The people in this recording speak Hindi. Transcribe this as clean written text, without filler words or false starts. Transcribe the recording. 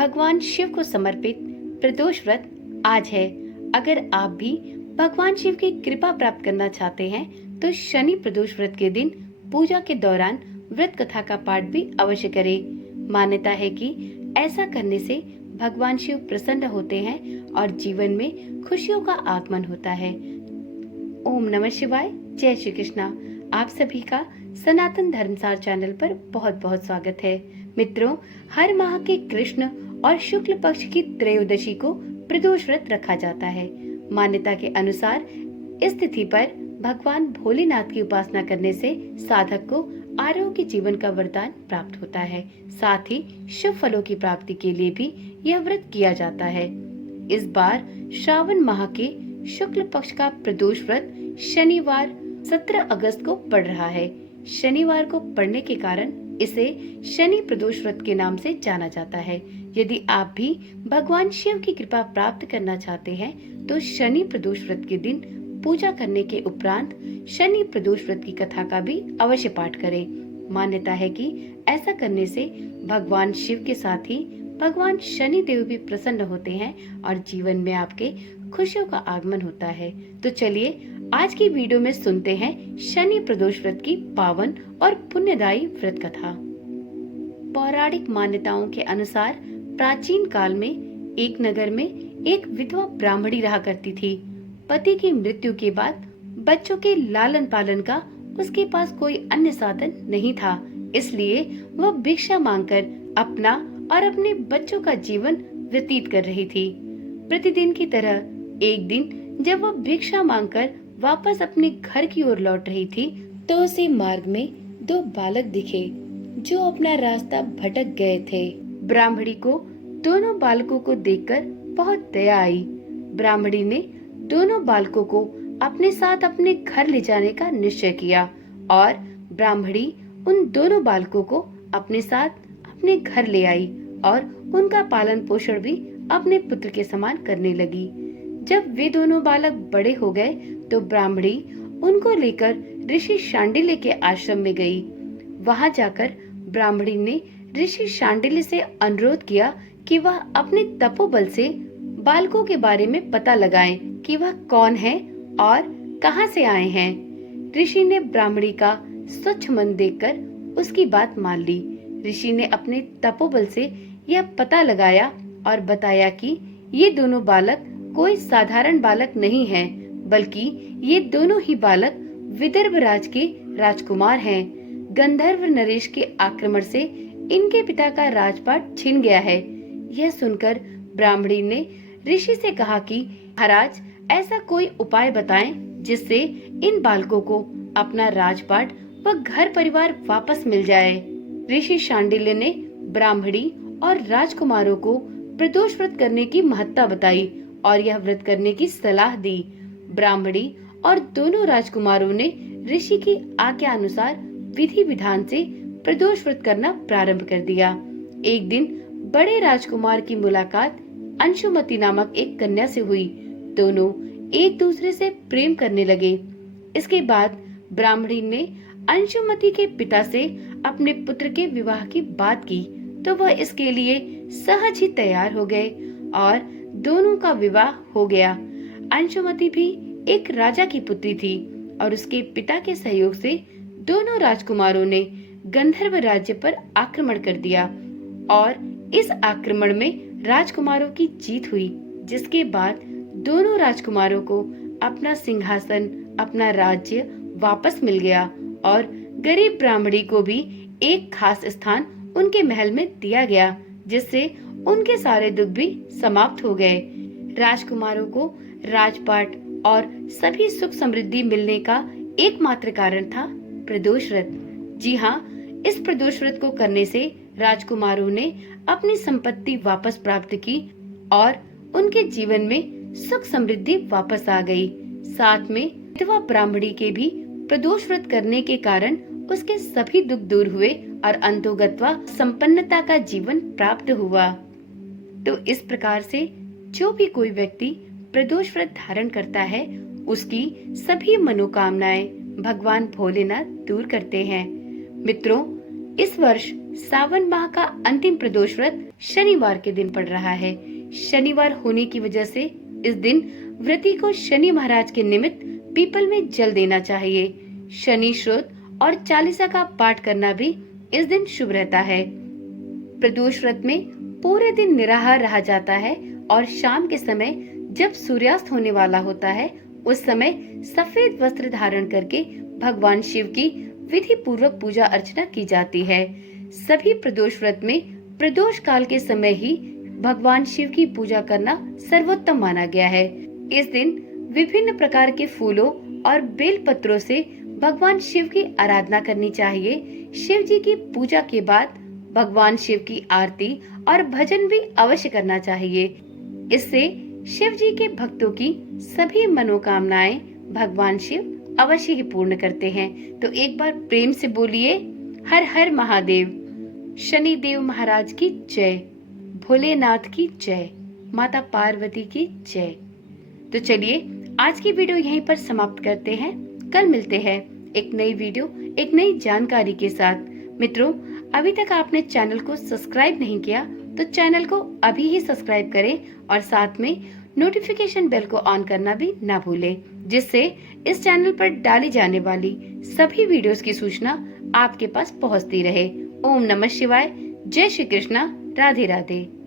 भगवान शिव को समर्पित प्रदोष व्रत आज है। अगर आप भी भगवान शिव की कृपा प्राप्त करना चाहते हैं तो शनि प्रदोष व्रत के दिन पूजा के दौरान व्रत कथा का पाठ भी अवश्य करें। मान्यता है कि ऐसा करने से भगवान शिव प्रसन्न होते हैं और जीवन में खुशियों का आगमन होता है। ओम नमः शिवाय। जय श्री कृष्णा। आप सभी का सनातन धर्मसार चैनल पर बहुत बहुत स्वागत है। मित्रों, हर माह के कृष्ण और शुक्ल पक्ष की त्रयोदशी को प्रदोष व्रत रखा जाता है। मान्यता के अनुसार इस तिथि पर भगवान भोलेनाथ की उपासना करने से साधक को आरोग्य जीवन का वरदान प्राप्त होता है। साथ ही शुभ फलों की प्राप्ति के लिए भी यह व्रत किया जाता है। इस बार श्रावण माह के शुक्ल पक्ष का प्रदोष व्रत शनिवार 17 अगस्त को पड़ रहा है। शनिवार को पड़ने के कारण इसे शनि प्रदोष व्रत के नाम से जाना जाता है। यदि आप भी भगवान शिव की कृपा प्राप्त करना चाहते हैं तो शनि प्रदोष व्रत के दिन पूजा करने के उपरांत शनि प्रदोष व्रत की कथा का भी अवश्य पाठ करें। मान्यता है कि ऐसा करने से भगवान शिव के साथ ही भगवान शनि देव भी प्रसन्न होते हैं और जीवन में आपके खुशियों का आगमन होता है। तो चलिए आज की वीडियो में सुनते हैं शनि प्रदोष व्रत की पावन और पुण्यदायी व्रत कथा। पौराणिक मान्यताओं के अनुसार प्राचीन काल में एक नगर में एक विधवा ब्राह्मणी रहा करती थी। पति की मृत्यु के बाद बच्चों के लालन पालन का उसके पास कोई अन्य साधन नहीं था, इसलिए वह भिक्षा मांगकर अपना और अपने बच्चों का जीवन व्यतीत कर रही थी। प्रतिदिन की तरह एक दिन जब वह भिक्षा मांगकर वापस अपने घर की ओर लौट रही थी तो उसे मार्ग में दो बालक दिखे जो अपना रास्ता भटक गए थे। ब्राह्मणी को दोनों बालकों को देखकर बहुत दया आई। ब्राह्मणी ने दोनों बालकों को अपने साथ अपने घर ले जाने का निश्चय किया और ब्राह्मणी उन दोनों बालकों को अपने साथ अपने घर ले आई और उनका पालन पोषण भी अपने पुत्र के समान करने लगी। जब वे दोनों बालक बड़े हो गए तो ब्राह्मणी उनको लेकर ऋषि शांडिल्य के आश्रम में गई। वहां जाकर ब्राह्मणी ने ऋषि शांडिल्य से अनुरोध किया कि वह अपने तपोबल से बालकों के बारे में पता लगाएं कि वह कौन है और कहां से आए हैं। ऋषि ने ब्राह्मणी का स्वच्छ मन देखकर उसकी बात मान ली। ऋषि ने अपने तपोबल से यह पता लगाया और बताया कि ये दोनों बालक कोई साधारण बालक नहीं हैं, बल्कि ये दोनों ही बालक विदर्भ राज के राजकुमार हैं। गंधर्व नरेश के आक्रमण से इनके पिता का राजपाट छिन गया है। यह सुनकर ब्राह्मणी ने ऋषि से कहा कि महाराज, ऐसा कोई उपाय बताएं जिससे इन बालकों को अपना राजपाट व घर परिवार वापस मिल जाए। ऋषि शांडिल्य ने ब्राह्मणी और राजकुमारों को प्रदोष व्रत करने की महत्ता बताई और यह व्रत करने की सलाह दी। ब्राह्मणी और दोनों राजकुमारों ने ऋषि की आज्ञा अनुसार विधि विधान से प्रदोष व्रत करना प्रारंभ कर दिया। एक दिन बड़े राजकुमार की मुलाकात अंशुमति नामक एक कन्या से हुई। दोनों एक दूसरे से प्रेम करने लगे। इसके बाद ब्राह्मणी ने अंशुमति के पिता से अपने पुत्र के विवाह की बात की तो वह इसके लिए सहज ही तैयार हो गए और दोनों का विवाह हो गया। अंशुमति भी एक राजा की पुत्री थी और उसके पिता के सहयोग से दोनों राजकुमारों ने गंधर्व राज्य पर आक्रमण कर दिया और इस आक्रमण में राजकुमारों की जीत हुई, जिसके बाद दोनों राजकुमारों को अपना सिंहासन, अपना राज्य वापस मिल गया और गरीब ब्राह्मणी को भी एक खास स्थान उनके महल में दिया गया, जिससे उनके सारे दुख भी समाप्त हो गए। राजकुमारों को राजपाट और सभी सुख समृद्धि मिलने का एकमात्र कारण था प्रदोष व्रत। जी हाँ, इस प्रदोष व्रत को करने से राजकुमारों ने अपनी संपत्ति वापस प्राप्त की और उनके जीवन में सुख समृद्धि वापस आ गई। साथ में विधवा ब्राह्मणी के भी प्रदोष व्रत करने के कारण उसके सभी दुख दूर हुए और अंतोगत्वा संपन्नता का जीवन प्राप्त हुआ। तो इस प्रकार से जो भी कोई व्यक्ति प्रदोष व्रत धारण करता है उसकी सभी मनोकामनाएं भगवान भोलेनाथ दूर करते हैं। मित्रों, इस वर्ष सावन माह का अंतिम प्रदोष व्रत शनिवार के दिन पड़ रहा है। शनिवार होने की वजह से इस दिन व्रती को शनि महाराज के निमित्त पीपल में जल देना चाहिए। शनि श्रोत और चालीसा का पाठ करना भी इस दिन शुभ रहता है। प्रदोष व्रत में पूरे दिन निराहार रहा जाता है और शाम के समय जब सूर्यास्त होने वाला होता है उस समय सफेद वस्त्र धारण करके भगवान शिव की विधि पूर्वक पूजा अर्चना की जाती है। सभी प्रदोष व्रत में प्रदोष काल के समय ही भगवान शिव की पूजा करना सर्वोत्तम माना गया है। इस दिन विभिन्न प्रकार के फूलों और बेल पत्रों से भगवान शिव की आराधना करनी चाहिए। शिव जी की पूजा के बाद भगवान शिव की आरती और भजन भी अवश्य करना चाहिए। इससे शिव जी के भक्तों की सभी मनोकामनाएं भगवान शिव अवश्य ही पूर्ण करते हैं। तो एक बार प्रेम से बोलिए हर हर महादेव। शनि देव महाराज की जय, भोलेनाथ की जय, माता पार्वती की जय। तो चलिए आज की वीडियो यहीं पर समाप्त करते हैं। कल मिलते हैं एक नई वीडियो, एक नई जानकारी के साथ। मित्रों, अभी तक आपने चैनल को सब्सक्राइब नहीं किया तो चैनल को अभी ही सब्सक्राइब करें और साथ में नोटिफिकेशन बेल को ऑन करना भी ना भूलें, जिससे इस चैनल पर डाली जाने वाली सभी वीडियोस की सूचना आपके पास पहुंचती रहे। ओम नमः शिवाय। जय श्री कृष्णा। राधे राधे।